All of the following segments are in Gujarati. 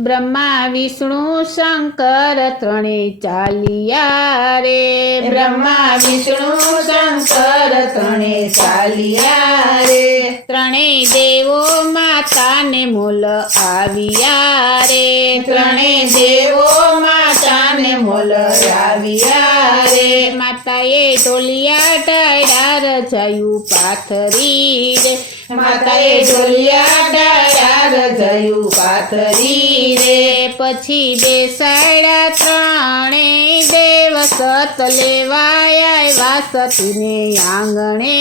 બ્રહ્મા વિષ્ણુ શંકર ત્રણે ચાલિયા રે બ્રહ્મા વિષ્ણુ શંકર ત્રણે ચાલિયા રે ત્રણેય દેવો માતાને મોલ આવ્યા રે ત્રણેય દેવો માતાને મોલ આવ્યા રે માતાએ ઢોલિયા ડાળ્યા રજાયું પાથરી રે માતાએ ઢોલિયા ડાળ્યા રજાયું પાથરી રે પછી બેસાડ્યા ત્રણેય દેવ સત લેવાયા સતીને આંગણે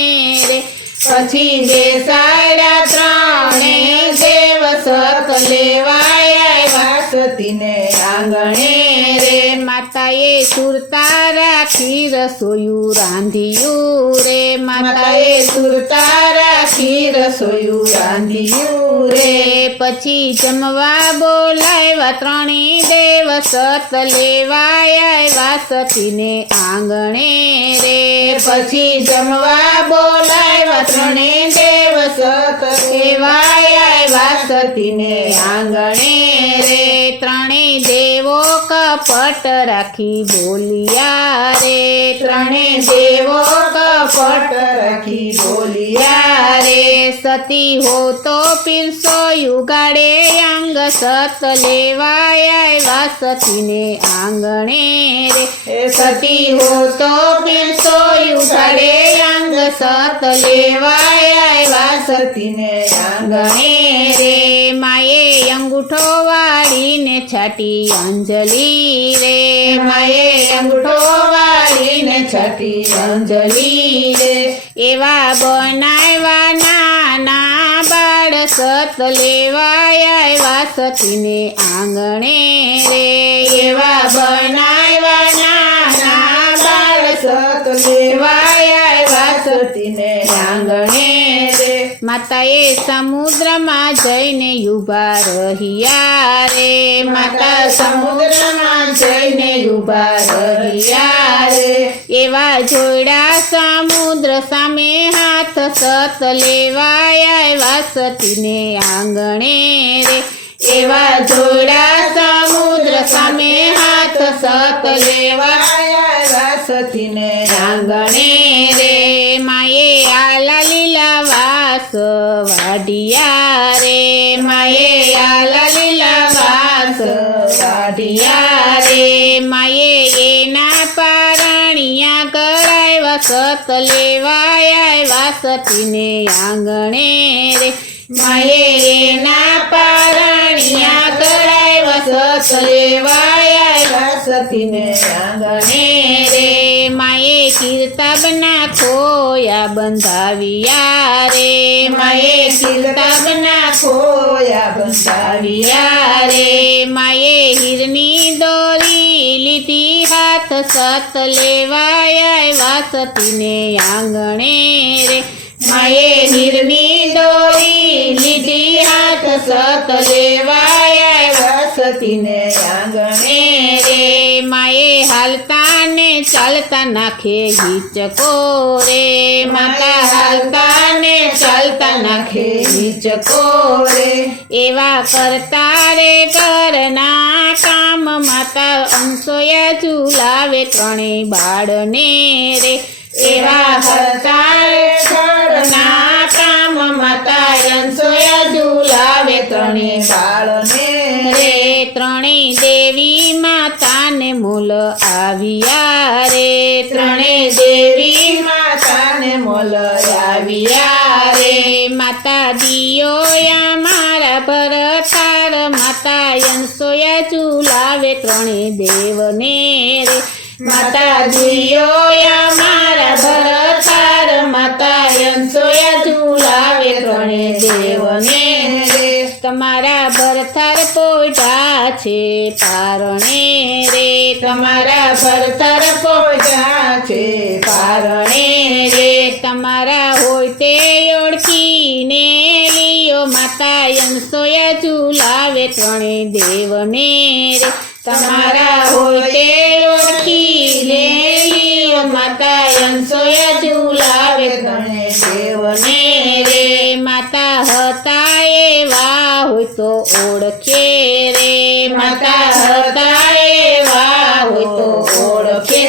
રે પછી બેસાડ્યા ત્રણેય દેવ સત લેવાયા સતીને આંગણે રે માતાએ સુરતા રાખી રસોયું રાંધ્યું રે માતાએ સુરતા રાખી રસોયું રાંધ્યું રે પછી જમવા બોલાવ્યા ત્રણેય દેવ સત લેવાયા સતીને આંગણે રે પછી જમવા બોલાવ્યા ત્રણેય દેવ સત લેવાયા સતીને આંગણે રે ત્રણેય દેવો કપટ રાખી બોલિયા રે ત્રણેય દેવો કપટ રાખી બોલિયા રે સતી હો તો પીરસો યુગાડે અંગ સત લેવાયા સતીને આંગણે રે સતી હો તો પીરસો યુગાડે અંગ સત લેવાયા સતીને આંગણે રે માએ અંગૂઠો વાળીને છાટી અંજલિ રે માએ અંગૂઠો વાળીને છાટી અંજલિ રે એવા બનાવ્યા નાના બાળ સત લેવાયા સતીને આંગણે રે એવા બનાવ્યા નાના બાળ સત લેવાયા સતીને આંગણે રે માતાએ સમુદ્રમાં જઈને ઉભા રહ્યા રે માતા સમુદ્રમાં જઈને ઉભા રહ્યા રે એવા જોડા સમુદ્ર સામે હાથ સત લેવાયા સતીને આંગણે રે એવા જોડા સમુદ્ર સામે હાથ સત લેવાયા સતીને આંગણે રે માએ આલા લીલા વાસ વાઢિયા રે માએ આલા લીલા વાસ વાઢિયા રે માએ એના પારણિયા કરાવ્યા સત લેવાયા સતીને આંગણે રે માએ એના પારણિયા કરાવ્યા સત લેવાયા સતીને આંગણે રે માએ કીર્તાબના ખોયા બંધાવ્યા રે માએ કીર્તાબના ખોયા બંધાવ્યા રે માએ હીરની દોરી લીધી હાથ સત લેવાયા સતીને આંગણે રે માએ હીરની દોરી લીધી હાથ સત લેવાયા સતીને આંગણે રે માએ હાલતા ને ચાલતા નાખે હિચકો રે માતા હાલતા ને ચાલતા નાખે હિચકો રે એવા કરતા રે ઘરના કામ માતા અંસોયા ઝુલાવે ત્રણેય બાળને રે એવા કરતા રે ઘરના કામ માતા અંસોયા ઝુલાવે ત્રણેય બાળને રે ત્રણેય દેવી માતાને મોલ આવ્યા રે ત્રણેય દેવી માતાને મોલ આવ્યા રે માતા દિયોયા મારા ભરતાર માતા અંસોયા ઝુલાવે ત્રણેય દેવને રે માતા દિયોયા મારા ભરતાર માતા અંસોયા ઝુલાવે ત્રણેય દેવને રે તમારા ભરથાર પોઢા છે પારણે રે તમારા ભરતર પોજા છે પારણે રે તમારા હોય તે ઓળખીને લીયો માતા અંસોયા ઝુલાવે ત્રણેય દેવને રે તમારા હોય તે ઓળખીને લીયો માતા અંસોયા ઝુલાવે ત્રણેય દેવને રે માતા હતા એવા હોય તો ઓળખે રે માતા હતા એવા હોય તો ઓળખે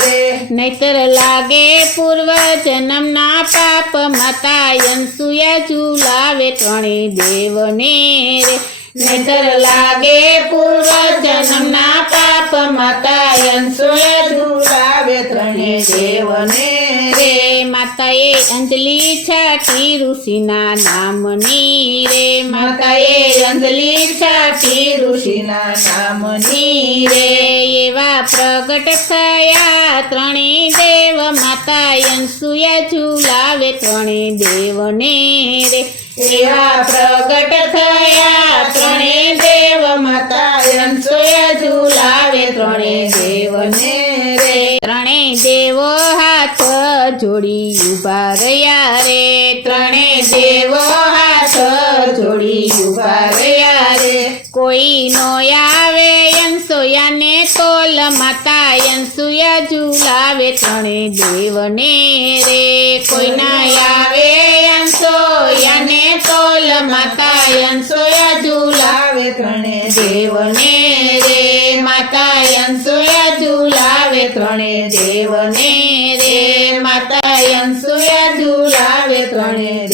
રે નહીતર લાગે પૂર્વ જન્મના પાપ માતા અનસુયા ઝુલાવે ત્રણેય દેવને રે નહીતર લાગે પૂર્વ જન્મના પાપ માતા અનસુયા ઝુલાવે ત્રણેય દેવને રે માતાએ અંજલિ છાટી ઋષિના નામની રે માતાએ અંજલિ છાટી ઋષિના નામની રે એવા પ્રગટ થયા ત્રણેય દેવ માતા અનસુયા ઝુલાવે ત્રણેય દેવને રે એવા પ્રગટ થયા ત્રણેય દેવ માતા અનસુયા ઝુલાવે ત્રણેય દેવને રે ત્રણેય દેવો હાથ જોડી ઊભા રહ્યા રે ત્રણેય દેવો હાથ જોડી ઊભા રહ્યા રે કોઈ નો આવે અનસુયાને તોલ માતા અનસુયા ઝુલાવે ત્રણેય દેવને રે કોઈ ના આવે અનસુયાને તોલ માતા અનસુયા ઝુલાવે ત્રણેય દેવને રે માતા અનસુયા ઝુલાવે ત્રણેય દેવને રે માતા અનસુયા ઝુલાવે ત્રણેય